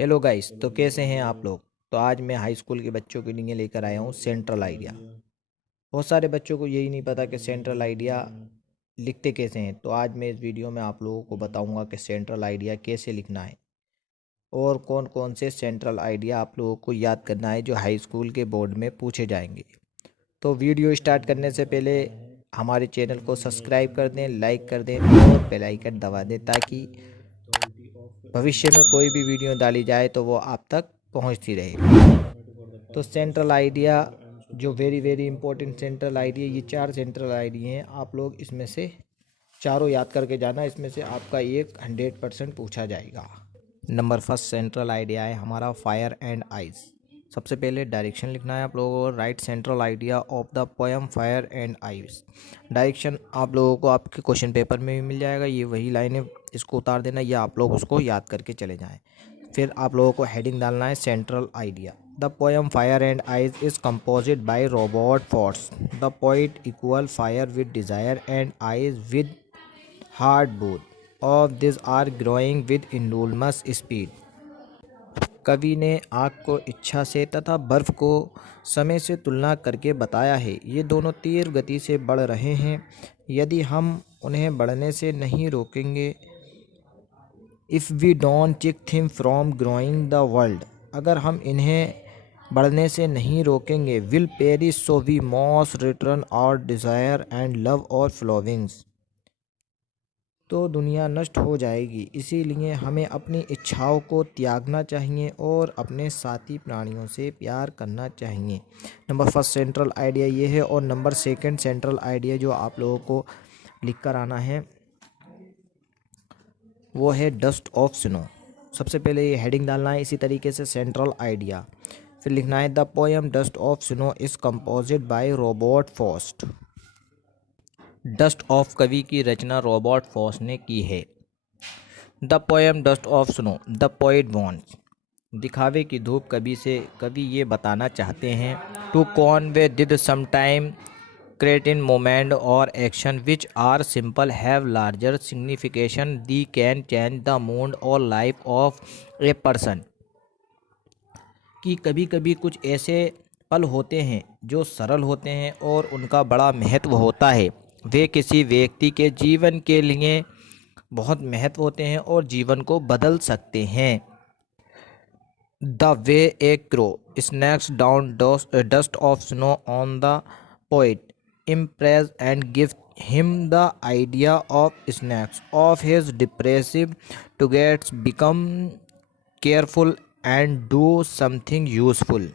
Hello guys, तो कैसे हैं आप लोग। तो आज मैं हाई स्कूल के बच्चों के लिए लेकर आया हूँ सेंट्रल आइडिया। बहुत सारे बच्चों को यही नहीं पता कि सेंट्रल आइडिया लिखते कैसे हैं। तो आज मैं इस वीडियो में आप लोगों को बताऊंगा कि सेंट्रल आइडिया कैसे लिखना है और कौन कौन से सेंट्रल आइडिया आप लोगों को याद करना है जो हाई स्कूल के बोर्ड में पूछे जाएंगे। तो वीडियो स्टार्ट करने से पहले हमारे चैनल को सब्सक्राइब कर दें, लाइक कर दें और बेल आइकन दबा दें ताकि भविष्य में कोई भी वीडियो डाली जाए तो वो आप तक पहुंचती रहे। तो सेंट्रल आइडिया जो very very important central idea, ये 4 सेंट्रल आइडिया हैं। आप लोग इसमें से चारों याद करके जाना, इसमें से आपका एक 100% पूछा जाएगा। नंबर फर्स्ट सेंट्रल आइडिया है हमारा फायर एंड आइज। सबसे पहले डायरेक्शन लिखना है आप लोगों को। Right central idea of the poem fire and eyes. Direction आप लोगों को आपके क्वेश्चन पेपर में भी मिल जाएगा, ये वही लाइन है, इसको उतार देना या आप लोग उसको याद करके चले जाएं। फिर आप लोगों को हेडिंग डालना है central idea. The poem fire and ice is composed by Robert Frost. The poet equal fire with desire and ice with hard both of this are growing with enormous speed. कवि ने आग को इच्छा से तथा बर्फ को समय से तुलना करके बताया है, ये दोनों तीव्र गति से बढ़ रहे हैं। यदि हम उन्हें बढ़ने से नहीं रोकेंगे, if we don't check them from growing the world, अगर हम इन्हें बढ़ने से नहीं रोकेंगे, will perish so we must return और डिज़ायर एंड लव और फ्लोविंग्स, तो दुनिया नष्ट हो जाएगी। इसीलिए हमें अपनी इच्छाओं को त्यागना चाहिए और अपने साथी प्राणियों से प्यार करना चाहिए। नंबर फर्स्ट सेंट्रल आइडिया ये है। और नंबर सेकंड सेंट्रल आइडिया जो आप लोगों को लिख कर आना है वो है डस्ट ऑफ स्नो। सबसे पहले ये हेडिंग डालना है इसी तरीके से सेंट्रल आइडिया। फिर लिखना है the poem dust of snow is composed by Robert Frost. Dust of कवि की रचना रॉबर्ट फॉस्ट ने की है। The poem dust of snow the poet wants. दिखावे की धूप कवि ये बताना चाहते हैं to convey did sometime creating moment or action which are simple have larger signification, they can change the mood or life of a person। कि कभी कभी कुछ ऐसे पल होते हैं जो सरल होते हैं और उनका बड़ा महत्व होता है। वे किसी व्यक्ति के जीवन के लिए बहुत महत्व होते हैं और जीवन को बदल सकते हैं। The way A crow snacks down dust of snow on the poet impress and give him the idea of snacks of his depressive to get become careful and do something useful।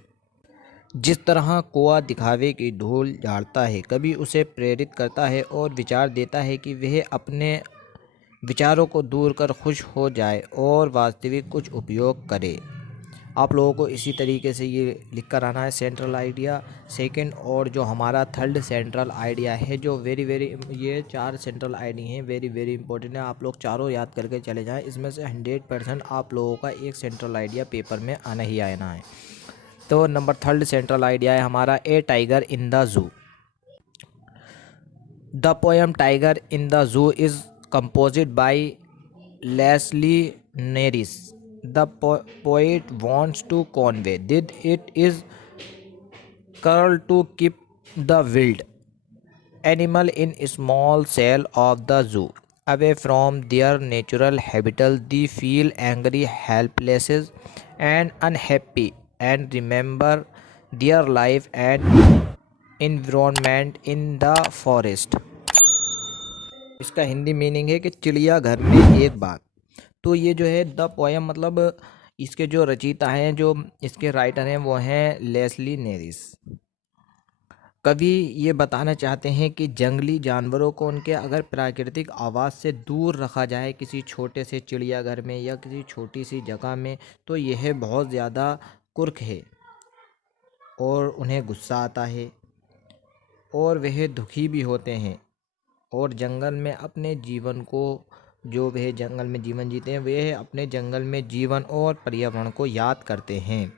जिस तरह कुआं दिखावे की धूल झाड़ता है, कभी उसे प्रेरित करता है और विचार देता है कि वह अपने विचारों को दूर कर खुश हो जाए और वास्तविक कुछ उपयोग करे। आप लोगों को इसी तरीके से ये लिख कर आना है सेंट्रल आइडिया सेकंड। और जो हमारा थर्ड सेंट्रल आइडिया है जो ये 4 सेंट्रल आइडिया हैं, वेरी वेरी इंपॉर्टेंट है। आप लोग चारों याद करके चले जाएं, इसमें से 100% आप लोगों का एक सेंट्रल आइडिया पेपर में आना ही आना है। तो नंबर थर्ड सेंट्रल आइडिया है हमारा a tiger in the zoo. The poem tiger in the zoo is composed by Leslie Norris. The poet wants to convey that it is cruel to keep the wild animal in small cell of the zoo away from their natural habitat. They feel angry, helpless and unhappy and remember their life and environment in the forest। इसका Hindi meaning है कि चिड़िया घर में एक बाग। तो ये जो है द पोएम मतलब इसके जो रचयिता हैं, जो इसके राइटर हैं वो हैं लेस्ली नेरिस। कवि ये बताना चाहते हैं कि जंगली जानवरों को उनके अगर प्राकृतिक आवास से दूर रखा जाए किसी छोटे से चिड़ियाघर में या किसी छोटी सी जगह में, तो यह बहुत ज़्यादा कुर्क है और उन्हें गुस्सा आता है और वह दुखी भी होते हैं और जंगल में अपने जीवन को, जो वह जंगल में जीवन जीते हैं, वह अपने जंगल में जीवन और पर्यावरण को याद करते हैं।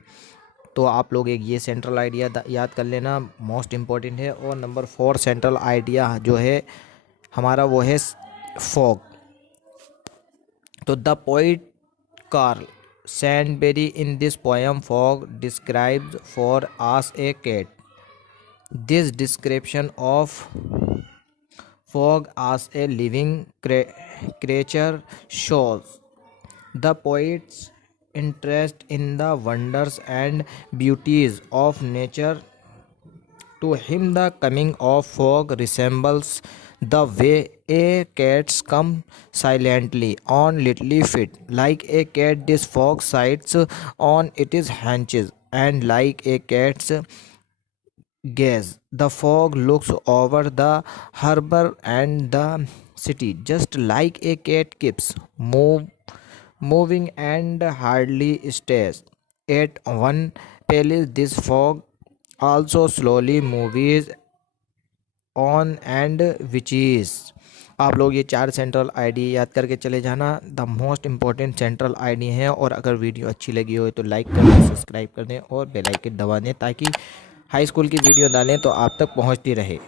तो आप लोग एक ये सेंट्रल आइडिया याद कर लेना, मोस्ट इम्पॉर्टेंट है। और नंबर 4 सेंट्रल आइडिया जो है हमारा वो है फॉग। तो the poet Carl Sandberry in this poem Fog describes for us a cat. This description of fog as a living creature shows the poet's interest in the wonders and beauties of nature. To him, the coming of fog resembles the way a cat comes silently on little feet. Like a cat, this fog sits on its haunches, and like a cat's gaze, the fog looks over the harbor and the city, just like a cat keeps moving and hardly stays at one place. This fog also slowly moves on and which is. आप लोग ये 4 central ID याद करके चले जाना, the most important central ID हैं। और अगर वीडियो अच्छी लगी हो तो लाइक कर दें, सब्सक्राइब कर दें और बेल आइकन दबा दें ताकि हाई स्कूल की वीडियो डालें तो आप तक पहुंचती रहे।